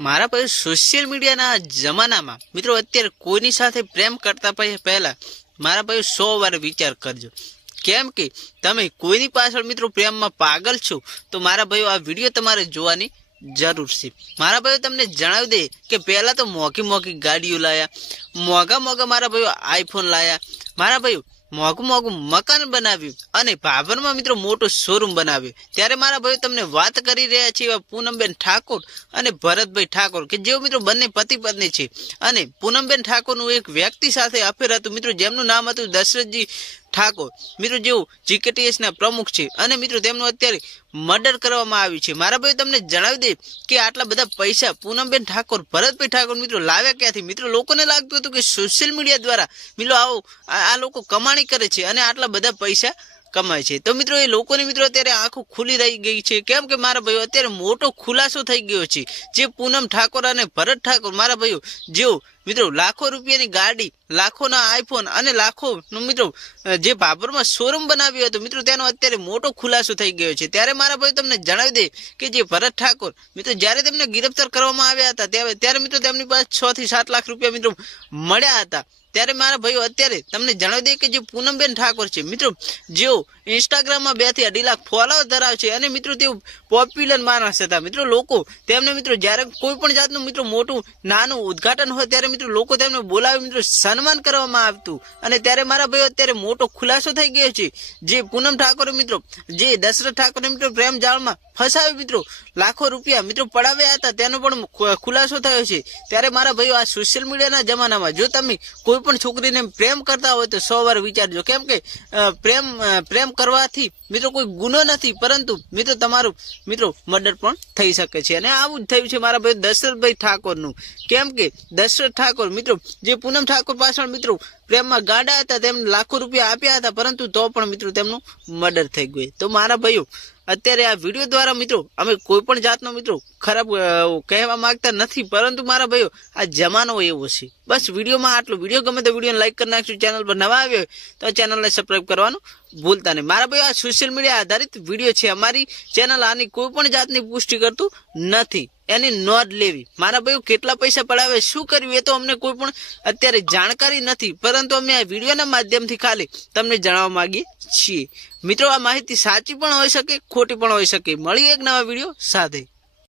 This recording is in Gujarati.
મારા પછી સોશિયલ મીડિયાના જમાનામાં, મિત્રો, અત્યારે કોઈની સાથે પ્રેમ કરતા પહે- પહેલા મારા પછી સો વાર વિચાર કરજો. કેમ કે તમે કોઈની પાછળ, મિત્રો, પ્રેમમાં પાગલ છો, તો મારા ભાઈઓ આ વીડિયો તમારે જોવાની જરૂર છે. મારા ભાઈઓ તમને જણાવી દે કે પહેલાં તો મોંઘી મોંઘી ગાડીઓ લાયા મોંઘા મોંઘા મારા ભાઈઓ આઈફોન લાયા. મારા ભાઈઓ મોંઘું મોઘું મકાન બનાવ્યું અને ભાભરમાં મિત્રો મોટો શોરૂમ બનાવ્યો. ત્યારે મારા ભાઈઓ તમને વાત કરી રહ્યા છે એવા પૂનમબેન ઠાકોર અને ભરતભાઈ ઠાકોર, કે જેઓ મિત્રો બંને પતિ પત્ની છે. અને પૂનમબેન ઠાકોરનું એક વ્યક્તિ સાથે અફેર હતું. મિત્રો, જેમનું નામ હતું દશરથજી ઠાકોર. મિત્રો, જેઓ જીકેટીએસ ના પ્રમુખ છે અને મિત્રો, તેમનું અત્યારે મર્ડર કરવામાં આવ્યું છે. મારા ભાઈ તમને જણાવી દે કે આટલા બધા પૈસા પૂનમબેન ઠાકોર, ભરતભાઈ ઠાકોર, મિત્રો, લાવ્યા ક્યાંથી? મિત્રો, લોકોને લાગતું હતું કે સોશિયલ મીડિયા દ્વારા, મિત્રો, આવો, આ આ લોકો કમાણી કરે છે અને આટલા બધા પૈસા કમાય છે. તો મિત્રો, એ લોકોની, મિત્રો, અત્યારે આંખો ખુલી રહી ગઈ છે. કેમ કે મારા ભાઈઓ, અત્યારે મોટો ખુલાસો થઈ ગયો છે. જે પૂનમ ઠાકોર અને ભરત ઠાકોર, મારા ભાઈઓ, જેઓ મિત્રો, લાખો રૂપિયાની ગાડી, લાખોના આઈફોન અને લાખો મિત્રો જે ભાભરમાં શોરૂમ બનાવ્યો હતો, મિત્રો, તેનો અત્યારે મોટો ખુલાસો થઈ ગયો છે. ત્યારે મારા ભાઈ તમને જણાવી દે કે જે ભરત ઠાકોર, મિત્રો, જ્યારે તેમને ગિરફ્તાર કરવામાં આવ્યા હતા, ત્યારે ત્યારે મિત્રો, તેમની પાસે છ થી સાત લાખ રૂપિયા, મિત્રો, મળ્યા હતા. ત્યારે મારા ભાઈઓ અત્યારે તમને જણાવી દે કે જે પૂનમબેન ઠાકોર છે, મિત્રો, જેઓ ઇન્સ્ટાગ્રામમાં બેથી અઢી લાખ ફોલોઅર ધરાવે છે અને, મિત્રો, તેઓ પોપ્યુલર માણસ હતા. મિત્રો, લોકો, તેમને, મિત્રો, જ્યારે કોઈ પણ જાતનું, મિત્રો, મોટું, નાનું ઉદઘાટન હોય, ત્યારે મિત્રો, લોકો તેમને બોલાવી, મિત્રો, સન્માન કરવામાં આવતું. અને ત્યારે મારા ભાઈઓ, અત્યારે મોટો ખુલાસો થઈ ગયો છે. જે પૂનમ ઠાકોર, મિત્રો, જે દશરથ ઠાકોર, મિત્રો, પ્રેમ જાળમાં ફસાવી, મિત્રો, લાખો રૂપિયા, મિત્રો, પડાવ્યા હતા, તેનો પણ ખુલાસો થયો છે. ત્યારે મારા ભાઈઓ, આ સોશિયલ મીડિયાના જમાનામાં, જો તમે કોઈ પણ છોકરીને પ્રેમ કરતા હોય, તો સો વાર વિચારજો. કેમ કે પ્રેમ પ્રેમ કરવાથી, મિત્રો, કોઈ ગુનો નથી, પરંતુ, મિત્રો, તમારું, મિત્રો, મર્ડર પણ થઈ શકે છે. અને આવું જ થયું છે મારા ભાઈ દશરથભાઈ ઠાકોરનું. કેમ કે, દશરથ ઠાકોર મિત્રો, જે પૂનમ ઠાકોર પાછળ મિત્રો પ્રેમમાં ગાડા હતા, તેમને લાખો રૂપિયા આપ્યા હતા, પરંતુ તો પણ મિત્રો તેમનું મર્ડર થઈ ગયું. તો મારા ભાઈઓ, અત્યારે આ વીડિયો દ્વારા મિત્રો, અમે કોઈ પણ જાતનો મિત્રો ખરાબ કહેવા માંગતા નથી, પરંતુ મારા ભાઈઓ, આ જમાનો એવો છે. બસ વિડીયોમાં આટલું. વીડિયો ગમે તો વીડિયો લાઈક કરી નાખશું ચેનલ પર નવા આવ્યો તો ચેનલને સબસ્ક્રાઈબ કરવાનું ભૂલતા નહીં. મારા ભાઈઓ, આ સોશિયલ મીડિયા આધારિત વીડિયો છે. અમારી ચેનલ આની કોઈ પણ જાતની પુષ્ટિ કરતું નથી. એની નોંધ લેવી. મારા ભાઈઓ કેટલા પૈસા પડાવે, શું કર્યું એ તો અમને કોઈ પણ અત્યારે જાણકારી નથી. પરંતુ અમે આ વિડીયોના માધ્યમથી ખાલી તમને જણાવવા માગીએ છીએ. મિત્રો, આ માહિતી સાચી પણ હોઈ શકે, ખોટી પણ હોઈ શકે. મળીએ એક નવા વીડિયો સાથે.